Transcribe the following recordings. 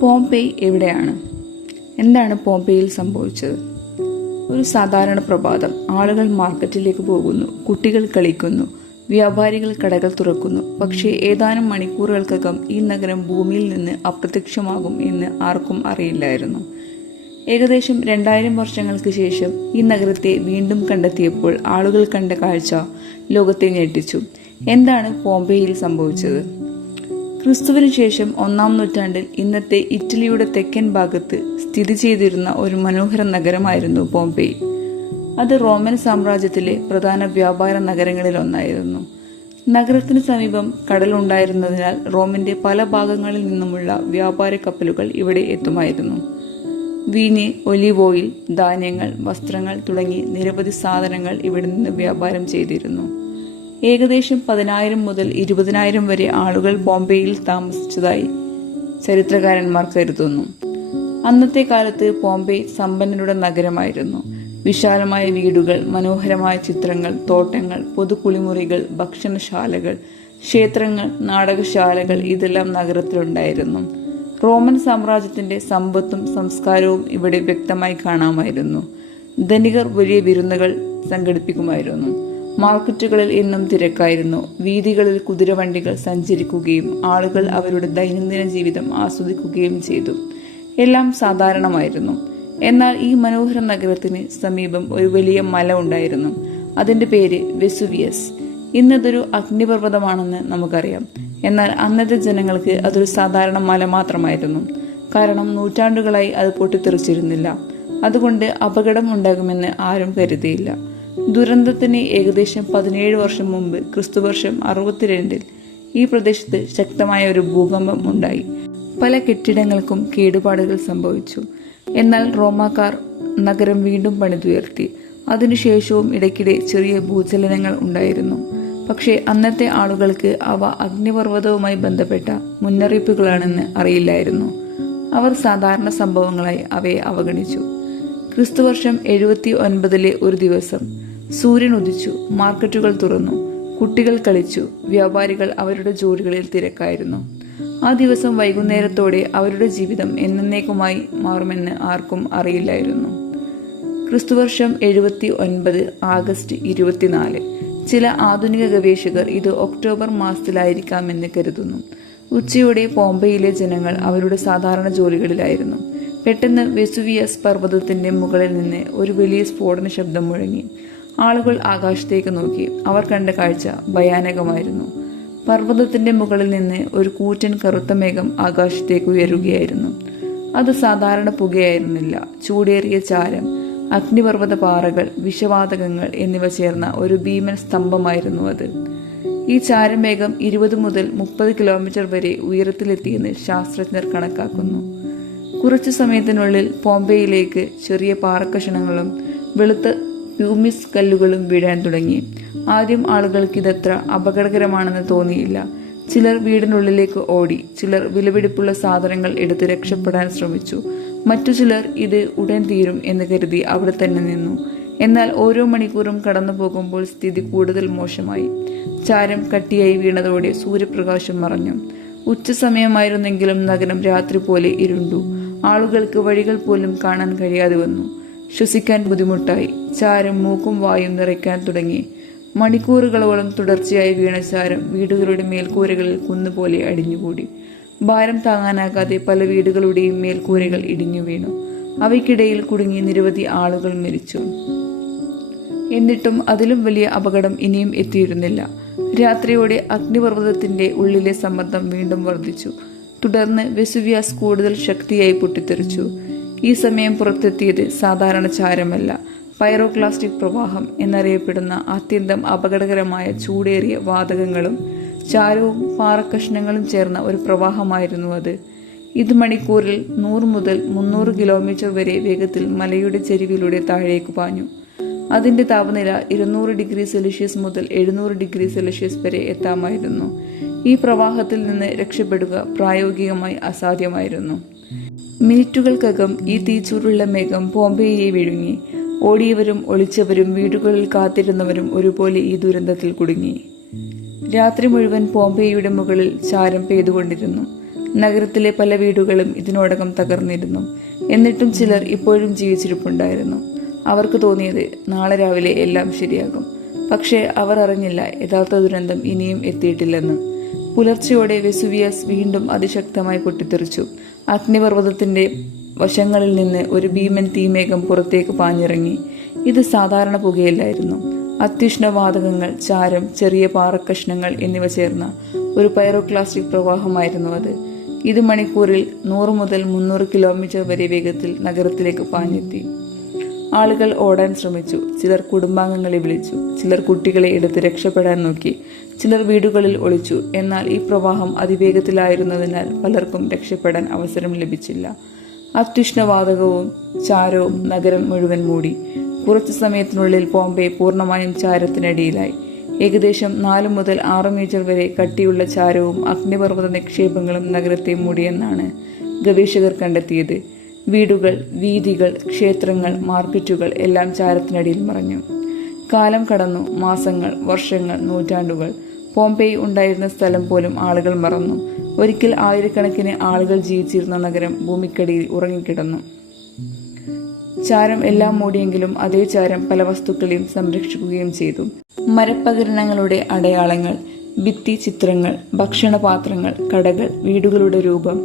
പോംപെയ് എവിടെയാണ്? എന്താണ് പോംപെയിൽ സംഭവിച്ചത്? ഒരു സാധാരണ പ്രഭാതം. ആളുകൾ മാർക്കറ്റിലേക്ക് പോകുന്നു, കുട്ടികൾ കളിക്കുന്നു, വ്യാപാരികൾ കടകൾ തുറക്കുന്നു. പക്ഷേ ഏതാനും മണിക്കൂറുകൾക്കകം ഈ നഗരം ഭൂമിയിൽ നിന്ന് അപ്രത്യക്ഷമാകും എന്ന് ആർക്കും അറിയില്ലായിരുന്നു. ഏകദേശം 2000 വർഷങ്ങൾക്ക് ശേഷം ഈ നഗരത്തെ വീണ്ടും കണ്ടെത്തിയപ്പോൾ ആളുകൾ കണ്ട കാഴ്ച ലോകത്തെ ഞെട്ടിച്ചു. എന്താണ് പോംപെയിൽ സംഭവിച്ചത്? ക്രിസ്തുവിന് ശേഷം 1-ാം നൂറ്റാണ്ടിൽ ഇന്നത്തെ ഇറ്റലിയുടെ തെക്കൻ ഭാഗത്ത് സ്ഥിതി ചെയ്തിരുന്ന ഒരു മനോഹര നഗരമായിരുന്നു പോംപെയ്. അത് റോമൻ സാമ്രാജ്യത്തിലെ പ്രധാന വ്യാപാര നഗരങ്ങളിൽ ഒന്നായിരുന്നു. നഗരത്തിന് സമീപം കടലുണ്ടായിരുന്നതിനാൽ റോമിന്റെ പല ഭാഗങ്ങളിൽ നിന്നുമുള്ള വ്യാപാര കപ്പലുകൾ ഇവിടെ എത്തുമായിരുന്നു. വീഞ്ഞ്, ഒലീവ് ഓയിൽ, ധാന്യങ്ങൾ, വസ്ത്രങ്ങൾ തുടങ്ങി നിരവധി സാധനങ്ങൾ ഇവിടെ നിന്ന് വ്യാപാരം ചെയ്തിരുന്നു. ഏകദേശം 10,000 മുതൽ 20,000 വരെ ആളുകൾ പോംപെയിൽ താമസിച്ചതായി ചരിത്രകാരന്മാർ കരുതുന്നു. അന്നത്തെ കാലത്ത് പോംപെയ് സമ്പന്നരുടെ നഗരമായിരുന്നു. വിശാലമായ വീടുകൾ, മനോഹരമായ ചിത്രങ്ങൾ, തോട്ടങ്ങൾ, പൊതുകുളിമുറികൾ, ഭക്ഷണശാലകൾ, ക്ഷേത്രങ്ങൾ, നാടകശാലകൾ ഇതെല്ലാം നഗരത്തിലുണ്ടായിരുന്നു. റോമൻ സാമ്രാജ്യത്തിന്റെ സമ്പത്തും സംസ്കാരവും ഇവിടെ വ്യക്തമായി കാണാമായിരുന്നു. ധനികർ വലിയ വിരുന്നുകൾ സംഘടിപ്പിക്കുമായിരുന്നു. മാർക്കറ്റുകളിൽ എന്നും തിരക്കായിരുന്നു. വീഥികളിൽ കുതിരവണ്ടികൾ സഞ്ചരിക്കുകയും ആളുകൾ അവരുടെ ദൈനംദിന ജീവിതം ആസ്വദിക്കുകയും ചെയ്തു. എല്ലാം സാധാരണമായിരുന്നു. എന്നാൽ ഈ മനോഹര നഗരത്തിന് സമീപം ഒരു വലിയ മല ഉണ്ടായിരുന്നു. അതിന്റെ പേര് വെസുവിയസ്. ഇന്നതൊരു അഗ്നിപർവ്വതമാണെന്ന് നമുക്കറിയാം. എന്നാൽ അന്നത്തെ ജനങ്ങൾക്ക് അതൊരു സാധാരണ മല മാത്രമായിരുന്നു. കാരണം നൂറ്റാണ്ടുകളായി അത് പൊട്ടിത്തെറിച്ചിരുന്നില്ല. അതുകൊണ്ട് അപകടം ഉണ്ടാകുമെന്ന് ആരും കരുതിയില്ല. ദുരന്തത്തിന് ഏകദേശം 17 വർഷം മുമ്പ്, ക്രിസ്തുവർഷം 62-ൽ ഈ പ്രദേശത്ത് ശക്തമായ ഒരു ഭൂകമ്പം ഉണ്ടായി. പല കെട്ടിടങ്ങൾക്കും കേടുപാടുകൾ സംഭവിച്ചു. എന്നാൽ റോമാക്കാർ നഗരം വീണ്ടും പണിതുയർത്തി. അതിനുശേഷവും ഇടയ്ക്കിടെ ചെറിയ ഭൂചലനങ്ങൾ ഉണ്ടായിരുന്നു. പക്ഷേ അന്നത്തെ ആളുകൾക്ക് അവ അഗ്നിപർവ്വതവുമായി ബന്ധപ്പെട്ട മുന്നറിയിപ്പുകളാണെന്ന് അറിയില്ലായിരുന്നു. അവർ സാധാരണ സംഭവങ്ങളായി അവയെ അവഗണിച്ചു. ക്രിസ്തുവർഷം 79-ലെ ഒരു ദിവസം സൂര്യൻ ഉദിച്ചു, മാർക്കറ്റുകൾ തുറന്നു, കുട്ടികൾ കളിച്ചു, വ്യാപാരികൾ അവരുടെ ജോലികളിൽ തിരക്കായിരുന്നു. ആ ദിവസം വൈകുന്നേരത്തോടെ അവരുടെ ജീവിതം എന്നേക്കുമായി മാറുമെന്ന് ആർക്കും അറിയില്ലായിരുന്നു. ക്രിസ്തുവർഷം 79 ആഗസ്റ്റ് 24. ചില ആധുനിക ഗവേഷകർ ഇത് ഒക്ടോബർ മാസത്തിലായിരിക്കാമെന്ന് കരുതുന്നു. ഉച്ചയോടെ പോംപെയിലെ ജനങ്ങൾ അവരുടെ സാധാരണ ജോലികളിലായിരുന്നു. പെട്ടെന്ന് വെസുവിയസ് പർവ്വതത്തിന്റെ മുകളിൽ നിന്ന് ഒരു വലിയ സ്ഫോടന ശബ്ദം മുഴങ്ങി. ആളുകൾ ആകാശത്തേക്ക് നോക്കി. അവർ കണ്ട കാഴ്ച ഭയാനകമായിരുന്നു. പർവ്വതത്തിന്റെ മുകളിൽ നിന്ന് ഒരു കൂറ്റൻ കറുത്ത മേഘം ആകാശത്തേക്ക് ഉയരുകയായിരുന്നു. അത് സാധാരണ പുകയായിരുന്നില്ല. ചൂടേറിയ ചാരം, അഗ്നിപർവ്വത പാറകൾ, വിഷവാതകങ്ങൾ എന്നിവ ചേർന്ന ഒരു ഭീമൻ സ്തംഭമായിരുന്നു അത്. ഈ ചാരമേഘം 20 മുതൽ 30 കിലോമീറ്റർ വരെ ഉയരത്തിലെത്തിയെന്ന് ശാസ്ത്രജ്ഞർ കണക്കാക്കുന്നു. കുറച്ചു സമയത്തിനുള്ളിൽ പോംപെയിലേക്ക് ചെറിയ പാറക്കഷണങ്ങളും വെളുത്ത പ്യൂമിസ് കല്ലുകളും വീഴാൻ തുടങ്ങി. ആദ്യം ആളുകൾക്ക് ഇതത്ര അപകടകരമാണെന്ന് തോന്നിയില്ല. ചിലർ വീടിനുള്ളിലേക്ക് ഓടി. ചിലർ വിലപിടിപ്പുള്ള സാധനങ്ങൾ എടുത്ത് രക്ഷപ്പെടാൻ ശ്രമിച്ചു. മറ്റു ചിലർ ഇത് ഉടൻ തീരും എന്ന് കരുതി അവിടെ തന്നെ നിന്നു. എന്നാൽ ഓരോ മണിക്കൂറും കടന്നു പോകുമ്പോൾ സ്ഥിതി കൂടുതൽ മോശമായി. ചാരം കട്ടിയായി വീണതോടെ സൂര്യപ്രകാശം മറഞ്ഞു. ഉച്ചസമയമായിരുന്നെങ്കിലും നഗരം രാത്രി പോലെ ഇരുണ്ടു. ആളുകൾക്ക് വഴികൾ പോലും കാണാൻ കഴിയാതെ വന്നു. ശ്വസിക്കാൻ ബുദ്ധിമുട്ടായി. ചാരം മൂക്കും വായും നിറയ്ക്കാൻ തുടങ്ങി. മണിക്കൂറുകളോളം തുടർച്ചയായി വീണ ചാരം വീടുകളുടെ മേൽക്കൂരകളിൽ കുന്നുപോലെ അടിഞ്ഞുകൂടി. ഭാരം താങ്ങാനാകാതെ പല വീടുകളുടെയും മേൽക്കൂരകൾ ഇടിഞ്ഞു വീണു. അവയ്ക്കിടയിൽ കുടുങ്ങി നിരവധി ആളുകൾ മരിച്ചു. എന്നിട്ടും അതിലും വലിയ അപകടം ഇനിയും എത്തിയിരുന്നില്ല. രാത്രിയോടെ അഗ്നിപർവ്വതത്തിന്റെ ഉള്ളിലെ സമ്മർദ്ദം വീണ്ടും വർദ്ധിച്ചു. തുടർന്ന് വെസുവിയസ് കൂടുതൽ ശക്തിയായി പൊട്ടിത്തെറിച്ചു. ഈ സമയം പുറത്തെത്തിയത് സാധാരണ ചാരമല്ല, പൈറോക്ലാസ്റ്റിക് പ്രവാഹം എന്നറിയപ്പെടുന്ന അത്യന്തം അപകടകരമായ ചൂടേറിയ വാതകങ്ങളും ചാരവും പാറക്കഷ്ണങ്ങളും ചേർന്ന ഒരു പ്രവാഹമായിരുന്നു അത്. ഇത് മണിക്കൂറിൽ 100 മുതൽ 300 കിലോമീറ്റർ വരെ വേഗത്തിൽ മലയുടെ ചെരിവിലൂടെ താഴേക്ക് പാഞ്ഞു. അതിന്റെ താപനില 200 ഡിഗ്രി സെൽഷ്യസ് മുതൽ 700 ഡിഗ്രി സെൽഷ്യസ് വരെ എത്താമായിരുന്നു. ഈ പ്രവാഹത്തിൽ നിന്ന് രക്ഷപ്പെടുക പ്രായോഗികമായി അസാധ്യമായിരുന്നു. മിനിറ്റുകൾക്കകം ഈ തീച്ചൂടുള്ള മേഘം പോംപെയെ വിഴുങ്ങി. ഓടിയവരും ഒളിച്ചവരും വീടുകളിൽ കാത്തിരുന്നവരും ഒരുപോലെ ഈ ദുരന്തത്തിൽ കുടുങ്ങി. രാത്രി മുഴുവൻ പോംപെയുടെ മുകളിൽ ചാരം പെയ്തുകൊണ്ടിരുന്നു. നഗരത്തിലെ പല വീടുകളും ഇതിനോടകം തകർന്നിരുന്നു. എന്നിട്ടും ചിലർ ഇപ്പോഴും ജീവിച്ചിരിപ്പുണ്ടായിരുന്നു. അവർക്ക് തോന്നിയത് നാളെ രാവിലെ എല്ലാം ശരിയാകും. പക്ഷേ അവർ അറിഞ്ഞില്ല യഥാർത്ഥ ദുരന്തം ഇനിയും എത്തിയിട്ടില്ലെന്ന്. പുലർച്ചെയോടെ വെസുവിയസ് വീണ്ടും അതിശക്തമായി പൊട്ടിത്തെറിച്ചു. അഗ്നിപർവ്വതത്തിന്റെ വശങ്ങളിൽ നിന്ന് ഒരു ഭീമൻ തീമേഘം പുറത്തേക്ക് പാഞ്ഞിറങ്ങി. ഇത് സാധാരണ പുകയില്ലായിരുന്നു. അത്യുഷ്ണവാതകങ്ങൾ, ചാരം, ചെറിയ പാറക്കഷ്ണങ്ങൾ എന്നിവ ചേർന്ന ഒരു പൈറോക്ലാസ്റ്റിക് പ്രവാഹമായിരുന്നു അത്. ഇത് മണിക്കൂറിൽ 100 മുതൽ 300 കിലോമീറ്റർ വരെ വേഗത്തിൽ നഗരത്തിലേക്ക് പാഞ്ഞെത്തി. ആളുകൾ ഓടാൻ ശ്രമിച്ചു. ചിലർ കുടുംബാംഗങ്ങളെ വിളിച്ചു, ചിലർ കുട്ടികളെ എടുത്ത് രക്ഷപ്പെടാൻ നോക്കി, ചിലർ വീടുകളിൽ ഒളിച്ചു. എന്നാൽ ഈ പ്രവാഹം അതിവേഗത്തിലായിരുന്നതിനാൽ പലർക്കും രക്ഷപ്പെടാൻ അവസരം ലഭിച്ചില്ല. അത്യുഷ്ണവാതകവും ചാരവും നഗരം മുഴുവൻ മൂടി. കുറച്ചു സമയത്തിനുള്ളിൽ പോംപെ പൂർണ്ണമായും ചാരത്തിനടിയിലായി. ഏകദേശം 4 മുതൽ 6 മീറ്റർ വരെ കട്ടിയുള്ള ചാരവും അഗ്നിപർവ്വത നിക്ഷേപങ്ങളും നഗരത്തെ മൂടിയെന്നാണ് ഗവേഷകർ കണ്ടെത്തിയത്. വീടുകൾ, വീഥികൾ, ക്ഷേത്രങ്ങൾ, മാർക്കറ്റുകൾ എല്ലാം ചാരത്തിനടിയിൽ മറഞ്ഞു. കാലം കടന്നു. മാസങ്ങൾ, വർഷങ്ങൾ, നൂറ്റാണ്ടുകൾ. പോംപെയി ഉണ്ടായിരുന്ന സ്ഥലം പോലും ആളുകൾ മറന്നു. ഒരിക്കൽ ആയിരക്കണക്കിന് ആളുകൾ ജീവിച്ചിരുന്ന നഗരം ഭൂമിക്കടിയിൽ ഉറങ്ങിക്കിടന്നു. ചാരം എല്ലാം മൂടിയെങ്കിലും അതേ ചാരം പല വസ്തുക്കളെയും സംരക്ഷിക്കുകയും ചെയ്തു. മരപ്പകരണങ്ങളുടെ അടയാളങ്ങൾ, ഭിത്തി ചിത്രങ്ങൾ, ഭക്ഷണപാത്രങ്ങൾ, കടകൾ, വീടുകളുടെ രൂപം,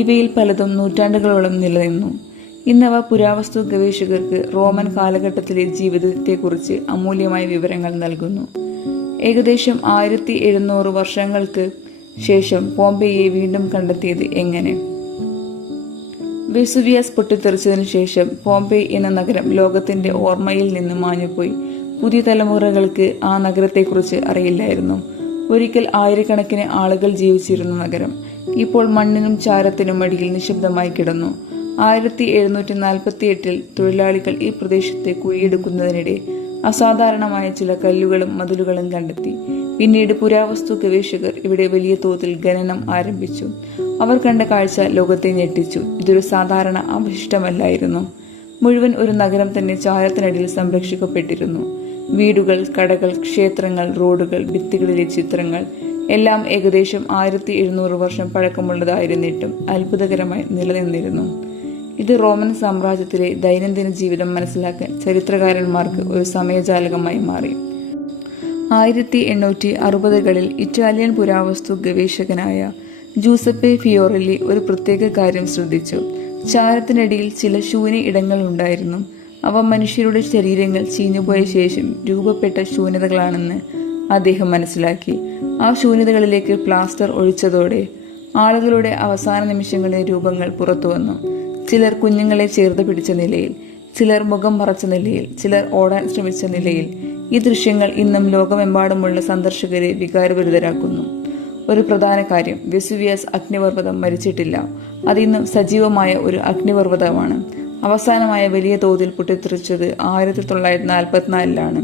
ഇവയിൽ പലതും നൂറ്റാണ്ടുകളോളം നിലനിന്നു. ഇന്നവ പുരാവസ്തു ഗവേഷകർക്ക് റോമൻ കാലഘട്ടത്തിലെ ജീവിതത്തെക്കുറിച്ച് അമൂല്യമായ വിവരങ്ങൾ നൽകുന്നു. ഏകദേശം 1700 വർഷങ്ങൾക്ക് ശേഷം പോംപെയെ വീണ്ടും കണ്ടെത്തിയത് എങ്ങനെ? വെസുവിയസ് പൊട്ടിത്തെറിച്ചതിനു ശേഷം പോംപെയ് എന്ന നഗരം ലോകത്തിന്റെ ഓർമ്മയിൽ നിന്ന് മാഞ്ഞുപോയി. പുതിയ തലമുറകൾക്ക് ആ നഗരത്തെക്കുറിച്ച് അറിയില്ലായിരുന്നു. ഒരിക്കൽ ആയിരക്കണക്കിന് ആളുകൾ ജീവിച്ചിരുന്ന നഗരം ഇപ്പോൾ മണ്ണിനും ചാരത്തിനും അടിയിൽ നിശബ്ദമായി കിടന്നു. 1748 തൊഴിലാളികൾ ഈ പ്രദേശത്തെ കുഴിയെടുക്കുന്നതിനിടെ അസാധാരണമായ ചില കല്ലുകളും മതിലുകളും കണ്ടെത്തി. പിന്നീട് പുരാവസ്തു ഗവേഷകർ ഇവിടെ വലിയ തോതിൽ ഖനനം ആരംഭിച്ചു. അവർ കണ്ട കാഴ്ച ലോകത്തെ ഞെട്ടിച്ചു. ഇതൊരു സാധാരണ അവശിഷ്ടമല്ലായിരുന്നു. മുഴുവൻ ഒരു നഗരം തന്നെ ചാരത്തിനടിയിൽ സംരക്ഷിക്കപ്പെട്ടിരുന്നു. വീടുകൾ, കടകൾ, ക്ഷേത്രങ്ങൾ, റോഡുകൾ, ഭിത്തികളിലെ ചിത്രങ്ങൾ എല്ലാം ഏകദേശം 1700 വർഷം പഴക്കമുള്ളതായിരുന്നിട്ടും അത്ഭുതകരമായി നിലനിന്നിരുന്നു. ഇത് റോമൻ സാമ്രാജ്യത്തിലെ ദൈനംദിന ജീവിതം മനസ്സിലാക്കാൻ ചരിത്രകാരന്മാർക്ക് ഒരു സമയജാലകമായി മാറി. 1860കളിൽ ഇറ്റാലിയൻ പുരാവസ്തു ഗവേഷകനായ ജൂസപ്പെ ഫിയോറെല്ലി ഒരു പ്രത്യേക കാര്യം ശ്രദ്ധിച്ചു. ചാരത്തിനടിയിൽ ചില ശൂന്യ ഇടങ്ങൾ ഉണ്ടായിരുന്നു. അവ മനുഷ്യരുടെ ശരീരങ്ങൾ ചീഞ്ഞുപോയ ശേഷം രൂപപ്പെട്ട ശൂന്യതകളാണെന്ന് അദ്ദേഹം മനസ്സിലാക്കി. ആ ശൂന്യതകളിലേക്ക് പ്ലാസ്റ്റർ ഒഴിച്ചതോടെ ആളുകളുടെ അവസാന നിമിഷങ്ങളിലെ രൂപങ്ങൾ പുറത്തുവന്നു. ചിലർ കുഞ്ഞുങ്ങളെ ചേർത്ത് പിടിച്ച നിലയിൽ, ചിലർ മുഖം മറച്ച നിലയിൽ, ചിലർ ഓടാൻ ശ്രമിച്ച നിലയിൽ. ഈ ദൃശ്യങ്ങൾ ഇന്നും ലോകമെമ്പാടുമുള്ള സന്ദർശകരെ വികാരഭരിതരാക്കുന്നു. ഒരു പ്രധാന കാര്യം, വെസുവിയസ് അഗ്നിപർവ്വതം മരിച്ചിട്ടില്ല. അതിന്നും സജീവമായ ഒരു അഗ്നിപർവ്വതമാണ്. അവസാനമായ വലിയ തോതിൽ പൊട്ടിത്തെറിച്ചത് 1944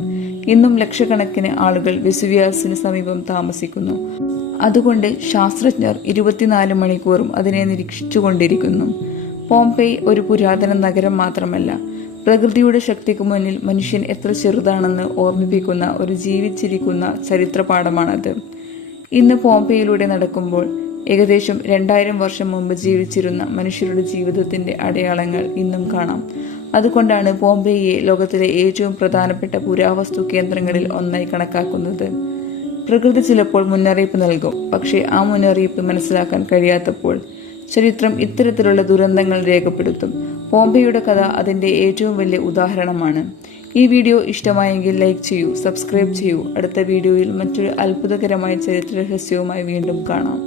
ഇന്നും ലക്ഷക്കണക്കിന് ആളുകൾ വെസുവിയസിന് സമീപം താമസിക്കുന്നു. അതുകൊണ്ട് ശാസ്ത്രജ്ഞർ 24 മണിക്കൂറും അതിനെ നിരീക്ഷിച്ചുകൊണ്ടിരിക്കുന്നു. പോംപെയ് ഒരു പുരാതന നഗരം മാത്രമല്ല, പ്രകൃതിയുടെ ശക്തിക്ക് മുന്നിൽ മനുഷ്യൻ എത്ര ചെറുതാണെന്ന് ഓർമ്മിപ്പിക്കുന്ന ഒരു ജീവിച്ചിരിക്കുന്ന ചരിത്രപാഠമാണത്. ഇന്ന് പോംപെയിലൂടെ നടക്കുമ്പോൾ ഏകദേശം 2000 വർഷം മുമ്പ് ജീവിച്ചിരുന്ന മനുഷ്യരുടെ ജീവിതത്തിന്റെ അടയാളങ്ങൾ ഇന്നും കാണാം. അതുകൊണ്ടാണ് പോംപെയിയെ ലോകത്തിലെ ഏറ്റവും പ്രധാനപ്പെട്ട പുരാവസ്തു കേന്ദ്രങ്ങളിൽ ഒന്നായി കണക്കാക്കുന്നത്. പ്രകൃതി ചിലപ്പോൾ മുന്നറിയിപ്പ് നൽകും, പക്ഷേ ആ മുന്നറിയിപ്പ് മനസ്സിലാക്കാൻ കഴിയാത്തപ്പോൾ ചരിത്രം ഇത്തരത്തിലുള്ള ദുരന്തങ്ങൾ രേഖപ്പെടുത്തും. പോംപെയുടെ കഥ അതിന്റെ ഏറ്റവും വലിയ ഉദാഹരണമാണ്. ഈ വീഡിയോ ഇഷ്ടമായെങ്കിൽ ലൈക്ക് ചെയ്യൂ, സബ്സ്ക്രൈബ് ചെയ്യൂ. അടുത്ത വീഡിയോയിൽ മറ്റൊരു അത്ഭുതകരമായ ചരിത്ര രഹസ്യവുമായി വീണ്ടും കാണാം.